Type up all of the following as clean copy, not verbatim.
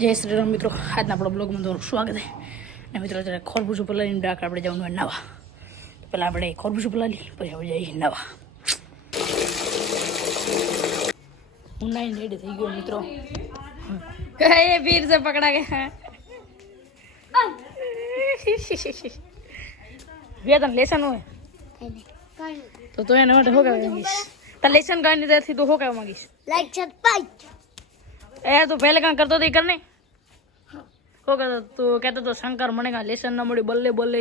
જય શ્રી રામ મિત્રો, આજના આપણા બ્લોગમાં તમારું સ્વાગત છે. અને મિત્રો અત્યારે ખરબૂજ પલાળીને ડાક આપણે જવાનું હોય નાવા. તો પહેલાં આપણે ખરબૂજ પલાળી પછી આપણે જઈએ નાવા. હું નાઈને રેડી થઈ ગયો મિત્રો. એ વીર સે પકડા ગયા. વેતન લેસન હોય તો એને માટે હોકાવા માંગીશ. તાર લેસન કાંઈ નથી તો હોકાવા માંગીશ. લાઈક છત પાઈ એ તો પહેલે કાં કરતો તો એ કર નહીં. હો કહેતો તું કહેતો તો શંકર મને કાં લેસન ના મળ્યું બલ્લે બલ્લે.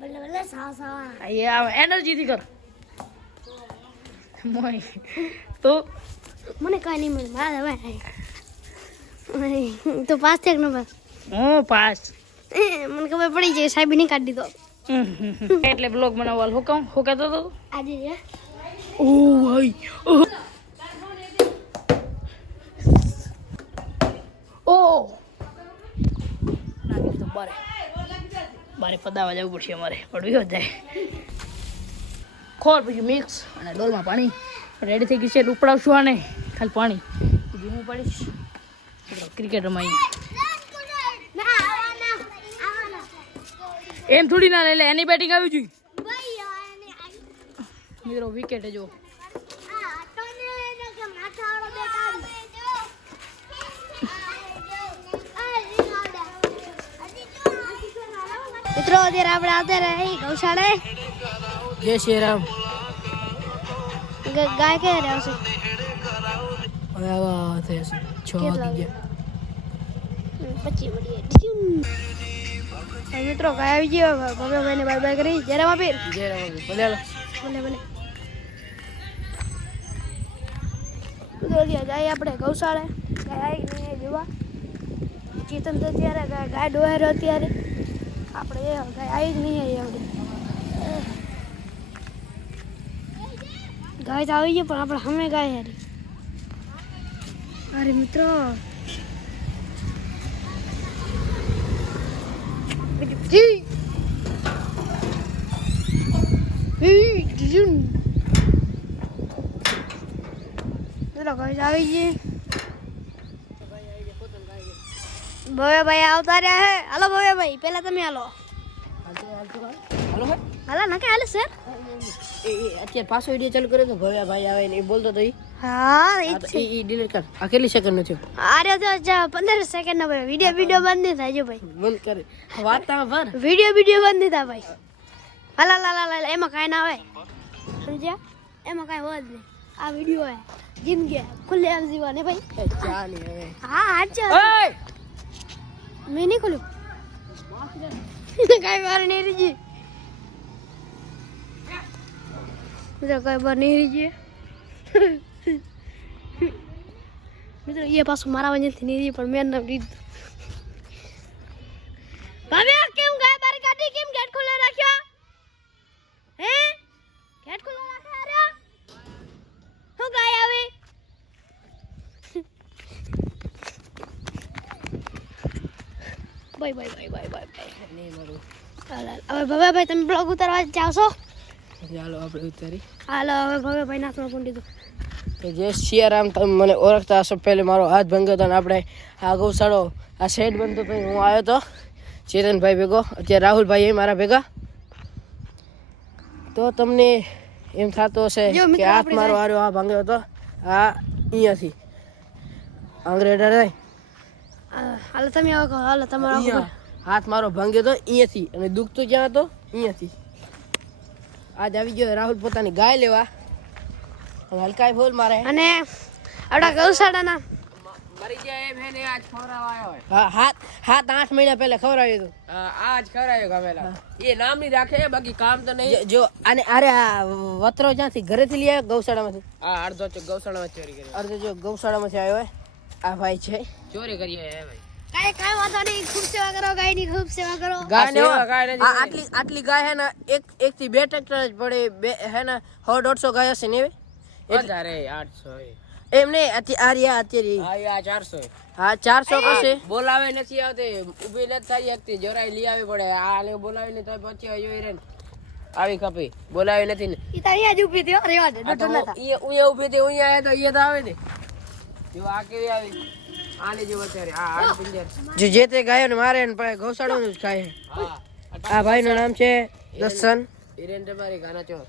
બલ્લે બલ્લે સા સા એ આવે એનર્જીથી કર મોય તો મને કાઈ નહીં મળે મારા હવે તો પાસ થેક નો બસ હું પાસ. મને ખબર પડી જાય સાહેબ નહીં કાઢી દીધો એટલે બ્લોગ બનાવવા હું કહેતો તો આજે ઓ ભાઈ ઓ ના તો બારે પદાવા જવું પડશે અમારે પડવી જાય. ખોર પછી મિક્સ અને ડોલમાં પાણી રેડી થઈ ગઈ છે. ઉપડાવશું આને ખાલી પાણી હું પડીશ. ક્રિકેટ રમાઈ એમ થોડી ના લે એની બેટિંગ આવી જોઈએ મિત્રો. વિકેટ જો મિત્રો અત્યારે આપણે આવતા રહે ગૌશાળાએ. જય શ્રી રામ. ગાય કે રહે છે હવે આવા થયા છે 6 વાગી ગયા. પછી મળીએ. મિત્રો ગાય આવી ગયો. ભવ્યભાઈને બાય બાય કરી. જય રામ આપીર. જય રામ. ભલે ભલે ભલે તો જાય આપણે ગૌશાળા. ગાય આવી નહીં જોવા. ચેતન તો અત્યારે ગાય ડોહેરો અત્યારે આપણે ગાય આવી જ નહીં આપણે ગાય તો આવી ગઈ પણ આપણે સામે ગાય હારી. અરે મિત્રો ગાય આવી ગઈ. ભવ્યભાઈ આવતા રહ્યા હે. હાલો ભવ્યભાઈ પેલા તમે હાલો. હાલો હાલા ના કે હાલે સર. અત્યારે પાછો વિડીયો ચાલુ કર્યો તો ભવ્યા ભાઈ આવે ને એ બોલતો તો હા એ એ ડિલીટ કર. આ કેટલી સેકન્ડ નો થયો? અરે તો 15 સેકન્ડ નો વિડિયો બંધ નહીં થાય જો ભાઈ. બંધ કરે વાર્તા ભર. વિડિયો બંધ નહીં થાય ભાઈ. હાલા લા એમાં કાઈ ના આવે સમજ્યા. એમાં કાઈ હોય જ નહીં. આ વિડિયો હે જિંદગી ખુલ્લે આમ જીવાને ભાઈ. ચાલ હવે હા હાચો ઓય મેં નહીં ખોલ્યું કાઈ વાર નહીં રીજી મિત્રો કાઈ વાર નહીં રીજી મિત્રો એ પાછું મારા વજનથી નહીં પણ મેં નામ લીધું. ભાભી કેમ ગાય બાર કાઢી કેમ ગેટ ખુલ્લો રાખ્યો હે ગેટ ખુલ્લો રાખ્યો. અરે હું ગાય આવે બાય નહીં મારું. હવે ભવ્યભાઈ તમે બ્લોગ ઉતારવા જાવ છો. ચાલો આપણે ઉતારી. હાલો હવે ભવ્યભાઈ નાથમાં પૂંડી દો. તો જય સિયારામ. તમે મને ઓળખતા હશો. પહેલે મારો હાથ ભાંગ્યો હતો ને આપણે આ ગૌશાળો આ શેડ બનતો તો હું આવ્યો હતો ચેતનભાઈ ભેગો. અત્યારે રાહુલભાઈ મારા ભેગા. તો તમને એમ થતો હશે કે હાથ મારો હાર્યો આ ભાંગ્યો હતો આ અહીંયાથી આંગળેડા થાય. હાલો તમે આવો કહો. હાલો તમારો હાથ મારો ભાંગ્યો હતો અહીંયાથી અને દુખતો ક્યાં હતો અહીંયાથી. આજ આવી ગયો રાહુલ પોતાની ગાય લેવા. હલકાઈ બોલ મારે અને આપણા ગૌશાળાના મરી જાય એમ હે ને આજ ખવરાવા આવ્યો હોય. હા 7-8 મહિના પહેલા ખવરાવ્યું હતું. આજ ખવરાવ્યો ગમેલા. એ નામ ની રાખે બાકી કામ તો નહીં. જો અને અરે આ વતરો જ્યાંથી ઘરેથી લઈ આવ્યો ગૌશાળામાંથી. આ અડધો ગૌશાળામાં ચોરી કરી. અડધો જો ગૌશાળામાંથી આવ્યો હોય. આ ભાઈ છે ચોરી કરી હે ભાઈ. કાઈ વાંધો નહીં. ખૂબ સેવા કરો ગાયની ખૂબ સેવા કરો. આટલી ગાય હે ને એક થી 2 ટ્રેક્ટર જ પડે. બે હે ને 100-150 ગાય હશે ને વધારે 800 એમ નહીં. અત્યારે 400. હા 400 કશે બોલાવે નથી આવતી. ઊભી નથી થઈ શકતી. જોરાઈ લઈ આવી પડે. આને બોલાવી ને તો પછી જોઈ રે આવી કપી બોલાવી નથી ને. ઈ તો અહીંયા જ ઊભી હતી. રેવા દે ડોટો નતા. ઈ ઊભી હતી. હું આયા તો ઈ તો આવે ને. જો આ કેવી આવી જે તે ગાયોને મારે ને પછી ગૌશાળાનું જ ખાય છે. આ ભાઈનું નામ છે દર્શન. હિરેન રબારી ગાનાચોર.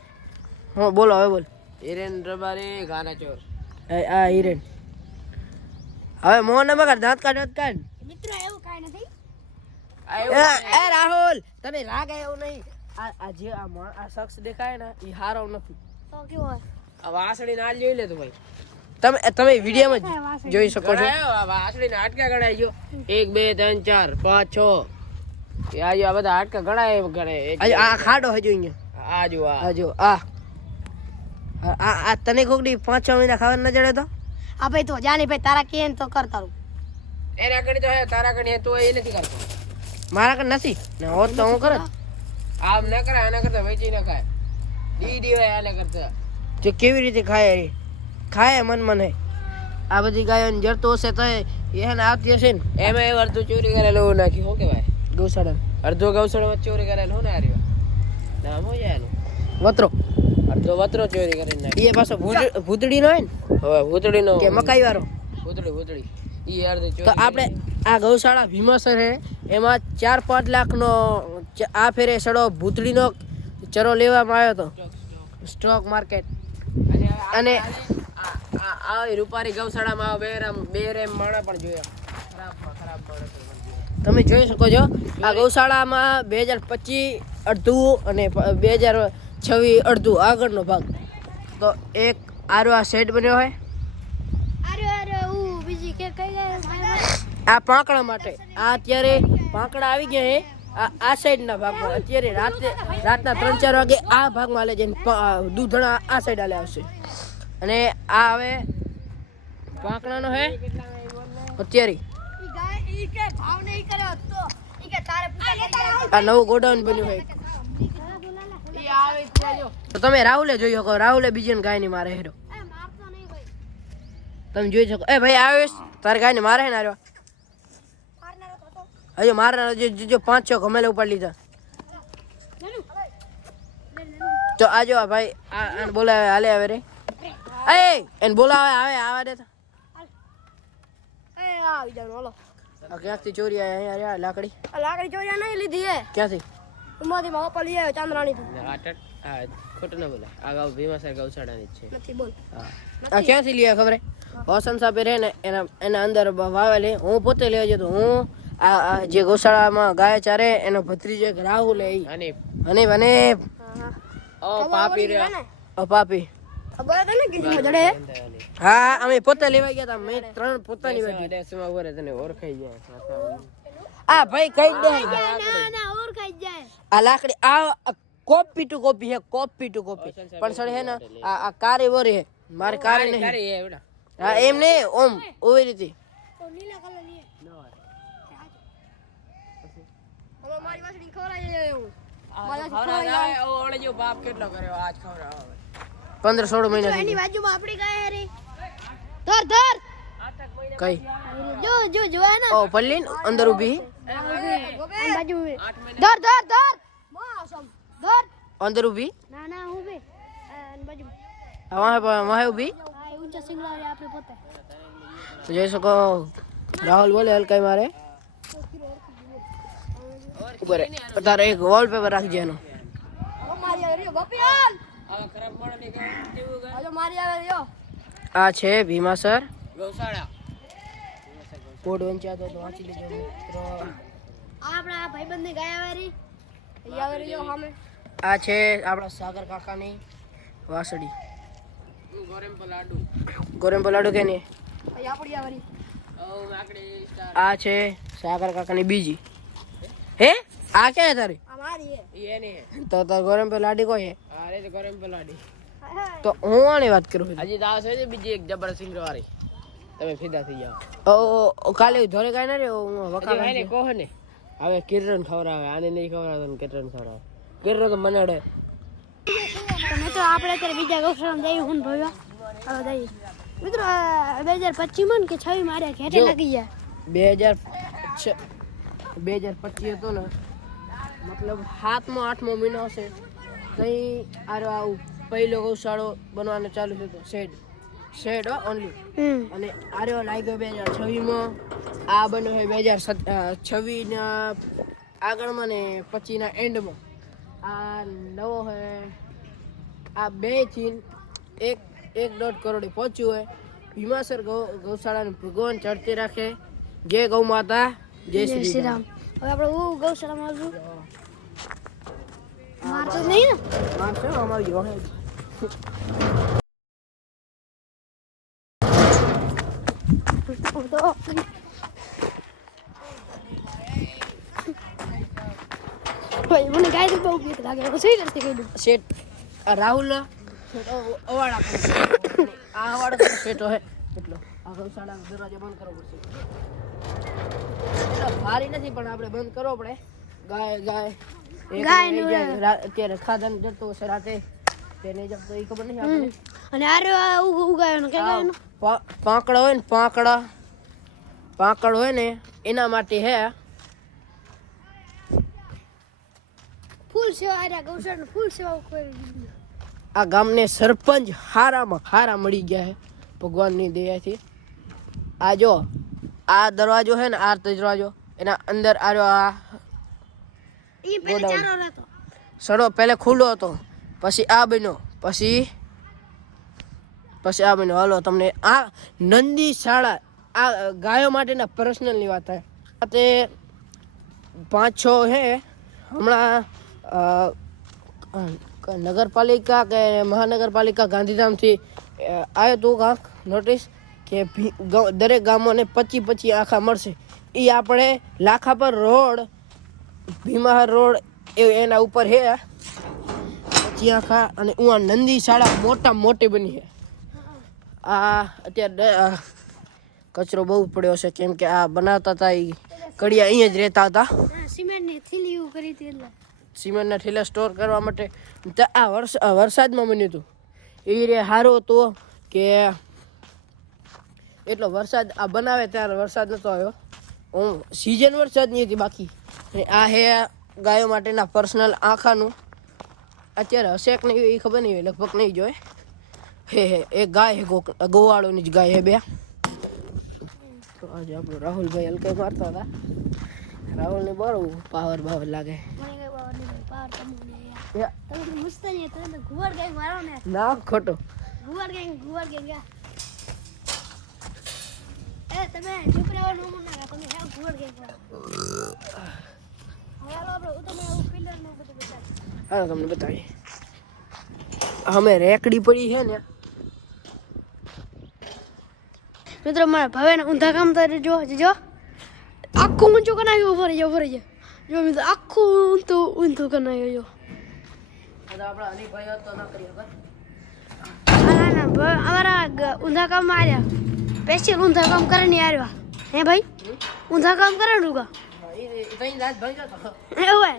હા બોલો હવે બોલ. હિરેન રબારી ગાનાચોર. આ હિરેન હવે મોહન મગર દાંત કાઢ મિત્રો એવું કાંઈ નથી. એ રાહુલ તને લાગે એવું નહીં આ જે આ શખ્સ દેખાય ને એ હારો નથી. તો કેવો હોય? આ વાસળી ના જોઈ લે તું ભાઈ. તમે વિડીયોમાં જ જોઈ શકો છો. વાસળી ના હાડકા ગણાય જો 1 2 3 4 5 6 આ બધા હાડકા ગણાય ગણે. આ ખાડો હજુ અહીંયા આ જો આ જો આ તને કોકડી 5-6 મહિના ખાવા ન જડે તો આ ભાઈ તો જાની ભાઈ તારા કે તો કર તારું. એના કણી તો હે તારા કણી હે તો એ નથી કરતો. મારા કણ નથી ને હોત તો હું કરત. આમ ન કરાય આના કરતા વેચી ન ખાય. ડી હોય આના કરતા. જે કેવી રીતે ખાય મન હે. આ બધી ગાયોને જરતો હશે તો એને આવતી હશે ને એમાં અડધું ચોરી કરેલું નાખ્યું શું કહેવાય ગૌશાળા અડધો ગૌશાળામાં ચોરી કરેલું હું ને હાર્યો નામ હોય એનું વતરો અડધો વતરો ચોરી કરીને નાખ્યો. એ પાછો ભૂતડી નો હોય ને હવે ભૂતડીનો કે મકાઈ વાળો ભૂતડી ઈ અડધો તો ચોરી. આપણે આ ગૌશાળા ભીમાસર હે એમાં 4-5 લાખનો આ ફેરે સડો ભૂતડીનો ચરો લેવામાં આવ્યો હતો સ્ટોક માર્કેટ. અને આ રૂપારી ગૌશાળામાં બે રેમ માણા પણ જોયા. ખરાબ માણસ તમે જોઈ શકો છો આ ગૌશાળામાં 2025 અડધું અને 2026 અડધું આગળનો ભાગ. તો એક આરો આ સેટ બન્યો હોય અરે હું બીજી કે કઈ જાય આ પાંકડા માટે. આ અત્યારે પાંકડા આવી ગયા હે આ સાઈડના ભાગમાં. અત્યારે રાતના 3-4 વાગે આ ભાગમાં હાલે જઈને દૂધણા આ સાઈડ હાલે આવશે. અને આ હવે પાંકડાનો હે અત્યારે આ નવું ગોડાઉન બન્યું હોય. તો તમે રાહુલે જોઈ શકો. રાહુલે બીજી ગાય ની મારે હેરો તમે જોઈ શકો. એ ભાઈ આવેશ તારી ગાય ને મારે હે ને આર્યો હજુ મારા જો 5-6 ગમેલે ઉપાડ લીધા. તો આજો આ ભાઈ આને બોલાવે હાલે આવે રે એને બોલાવે આવે દે. આવી જાવ હાલો. ક્યાંથી ચોરી અહીંયા લાકડી લાકડી ચોરી નહીં લીધી હે. ક્યાંથી ઉમાથી માં પપ્પા લઈ આવ્યો ચાંદરાણી ખોટું ના બોલે. આ ગાવ ભીમાસર ગૌશાળાની જ છે. નથી બોલ. આ ક્યાંથી લઈ ખબર હે હોસન સાહેબ રે ને એના અંદર વાવેલી. હું પોતે લેવા જતો. હું આ જે ગૌશાળામાં ગાય ચારે એનો ભત્રીજો એક રાહુલ હે અને ઓ પાપી રે પાપી. ખબર તને કીધું જડે. હા અમે પોતે લેવા ગયા હતા. મેં 3 પોતાની વાડી. દેશમાં ઉભો રહે તને ઓળખાઈ જાય. આ ભાઈ કઈ દે ના ઓર ખાઈ જાય. આ લાકડી આ કોપી ટુ કોપી હે. કોપી ટુ કોપી પણ સર હે ને આ કારે વરે હે. મારે કારે નહીં. તારી હે બેટા. હા એમ નહીં ઓમ ઓવી રીતે તો લીલા કલર ની હવે મારી વાસડી ખવરાઈ જાય એવું. ઓળે જો બાપ કેટલો કર્યો આજ ખવડાવે. 15-16 મહિના એની બાજુમાં આપણી ગાય હે રે. ધર કઈ જો જોયા ને ઓ પલ્લીન અંદર ઊભી આન બાજુ ધર મોસમ ધર અંદર ઊભી ના હું બે આન બાજુ વાહે ઊભી. આ ઊંચા સિંગલા રે આપણે પોતે. તો જોઈ શકો રાહુલ બોલે હલકાઈ મારે ઉપર તારે એક વોલપેપર રાખજે એનો. મારી આવે રે ગોપિયાલ આ ખરાબ માણસ ને કેવું ગા આજો મારી આવે રે આ છે ભીમાસર ગૌશાળા. કોડ વંચાતો તો વાંચી લેજો મિત્રો. આપણા ભાઈબંધ ની ગાય આવે રી આવે રે જો સામે. આ છે આપણા સાગર કાકાની વાસડી. ગોરેમ પલાડુ કે નહીં. અહીં આપણી આવે રી. આ છે સાગર કાકાની બીજી હે. આ ક્યાં હે તારી આ મારી હે. ઈ એની હે. તો તાર ગોરેમ પલાડી કોઈ હે. આ રે ગરમ પલાડી. તો હું આની વાત કરું છું. હજી દાવ છે બીજી એક જબર સિંગર વાળી. તમે ફીદા થઈ જાવ. ઓ કાલે ધોરે કાઈ ના રે હું વકા હજી એને કહો ને હવે કિરણ ખવડાવે આને નહીં ખવડાવે તો કિરણ ખવડાવે. કિરણ તો મનાડે. તમે તો આપણે અત્યારે બીજા ગૌશાળામાં જઈએ હું ભવ્યા હવે જઈએ મિત્રો 2025 માં કે 26 મારે ઘેટે લાગી જાય. 2025 હતો ને મતલબ 7મો-8મો મહિનો હશે તઈ આવું પહેલો ગૌશાળો બનવાનો ચાલુ થયો. Shed only. અને આર્યો લાગ્યો 2026 આ બન્યો છે 2026 ના આગળમાં ને 25 ના એન્ડમાં. આ નવો છે આ 2 થી 1.5 કરોડે પહોંચ્યું હોય. ભીમાસર ગૌશાળાનું ભગવાન ચડતી રાખે. જય ગૌ માતા, જય શ્રી રામ. હવે આપણે ગૌશાળામાં આવશું. મારતો નહીં ને? મારશે અમારી જોડે. ભાઈ મને ગાય તો બહુ બીક લાગે. સહી નથી કહી દઉં. શેઠ રાહુલ અવાડા આ અવાડો શેઠો હે એટલો આ ગૌશાળા દરવાજો બંધ કરવો પડશે. એટલે ભારી નથી પણ આપણે બંધ કરવો પડે. ગાય અત્યારે ખાધન જતો હશે રાતે તેને જતો એ ખબર નહીં આપણે. અને આરે ઉગાયો કે ગાયનો પાંકડા હોય ને પાંકડ હોય ને એના માટે હે. ફૂલ સેવા આરે ગૌશાળાનું ફૂલ સેવા કરી. આ ગામને સરપંચ હારામાં હારા મળી ગયા છે ભગવાનની દયાથી. આ જો આ દરવાજો છે ને આ દરવાજો એના અંદર આવ્યો. આ ઈ પેલે ચારો રહેતો સડો પહેલે ખુલ્લો હતો પછી આ બન્યો પછી આ બન્યો. હાલો તમને આ નંદી શાળા આ ગાયો માટેના પર્સનલની વાત થાય. તે 5-6 હે હમણાં નગરપાલિકા કે મહાનગરપાલિકા ગાંધીધામથી આવ્યો તું કાંક નોટિસ કે દરેક ગામોને 25 આખા મળશે. એ આપણે લાખા પર રોડ ભીમાહર રોડ એના ઉપર હે 25 આખા. અને ઉવા નંદી શાળા મોટી બની છે. આ અત્યારે કચરો બહુ પડ્યો છે કેમ કે આ બનાવતા હતા એ કડિયા અહીંયા જ રહેતા હતા. સિમેન્ટની થેલીઓ કરી હતી એટલે સિમેન્ટના ઠેલા સ્ટોર કરવા માટે. આ વરસાદમાં બન્યું હતું એ રે સારું હતું કે એટલો વરસાદ આ બનાવે ત્યારે વરસાદ નહોતો આવ્યો. સિઝન વરસાદની હતી બાકી. આ હે ગાયો માટેના પર્સનલ આખાનું. અત્યારે હશે કે નહીં એ ખબર નહીં હોય, લગભગ નહીં જોઈ. હે એક ગાય હે ગોવાળોની જ ગાય હે 2. તો આજે આપણો રાહુલભાઈ હલકે મારતા હતા. રાહુલને બહુ પાવર લાગે. ના ખોટો ગુવાર ગેંગ એ તમે ચૂપ રહેવા નો મના તમે હે ગુવાર ગેંગ હવે આપણે ઉતમે આવું ફિલ્ટર નું બધું બતાવ. હા તમને બતાવીએ. અમે રેકડી પડી છે ને મિત્રો મારા ભાવેને ઊંધા કામ કરે. જો આખું ઊંચું કનાયું ઉભો રહી જાય. જો મિત્રો આખું ઊંધું કનાયું. જો આપણા હનીભાઈ તો ના કરી ખબર. ના અમારા ઊંધા કામમાં આવ્યા. સ્પેશિયલ ઊંધા કામ કરે નહીં આવ્યા. હે ભાઈ ઊંધા કામ કરે રૂગા એવું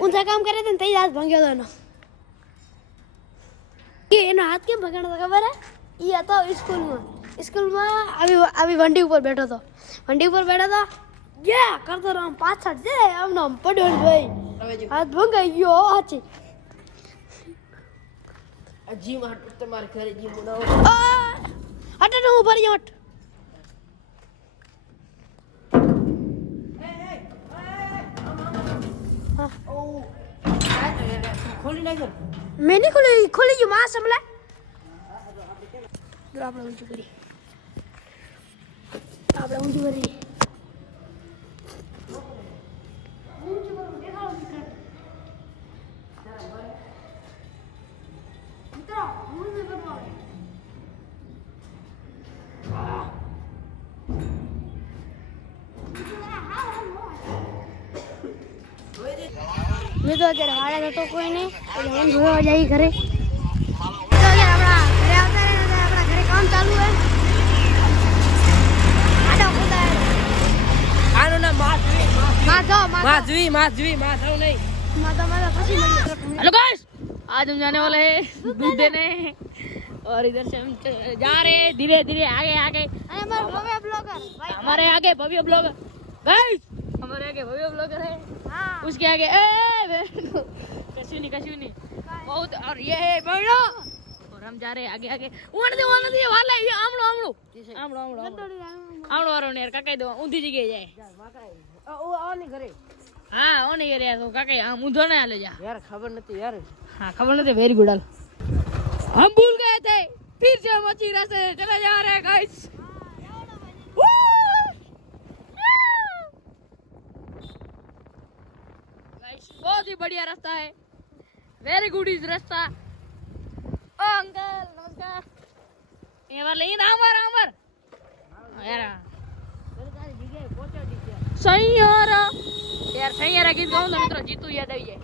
ઊંધા કામ કરે ને તઈ હાથ ભાંગ્યો હતો એનો હાથ કેમ ભાગાડો હતો ખબર હે? એ હતો સ્કૂલમાં આવી વંડી ઉપર બેઠો હતો. યા કરતો રહો પાછળ છે આમનો પડ્યો ને ભાઈ હાથ ભંગાઈ ગયો. હાચી જીમ તમારે ઘરે જીમ બનાવો. હટ હું ભરી જાઉં. ખોલી નાખ્યો. મેં નહીં ખોલી ગયું માં સંભળાય. આપણે ઊંચું કરી મેં તો અત્યારે વાળા નતો કોઈ નહીં એટલે હું જોવા જઈ ઘરે. તો અત્યારે આપણા ઘરે આવતા રહે આપણા ઘરે કામ ચાલુ હે. આનું નામ માધવી माधव नहीं પછી हेलो गाइस, आज हम जाने वाले हैं दूध देने और इधर से हम जा रहे हैं धीरे धीरे आगे અને અમારો ભવ્ય બ્લોગર ભાઈ हमारे आगे भव्य ब्लॉगर गाइस, हमारे आगे भव्य ब्लॉगर है. હા उसके आगे कशुनी बहुत. और ये है बड़ो और और हम जा रहे हैं आगे आगे ओन दे वाला ये आमड़ो आमड़ो आमड़ो आमड़ो आमड़ो वारो ने यार काका दो ऊंधी जगह जाए ओ आ नहीं करे हाँ ओ नहीं यार तो काका हम ऊंधो ना ले जा यार खबर नहीं यार हाँ खबर नहीं वेरी गुड हम भूल गए थे फिर से हम अच्छी रास्ते चले जा रहे हैं गाइस बहुत ही बढ़िया रास्ता है वेरी गुड इज रास्ता ओ अंकल नमस्कार ये वाले ये आमर आमर यार सैयारा यार सैयारा गीत गाऊं तो मित्रों जीतू याद आई है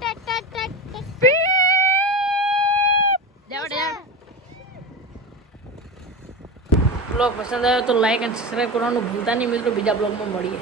ब्लॉग पसंद आया तो लाइक एंड सब्सक्राइब करना भूलता नहीं मित्रों बीजा ब्लॉग में મળીએ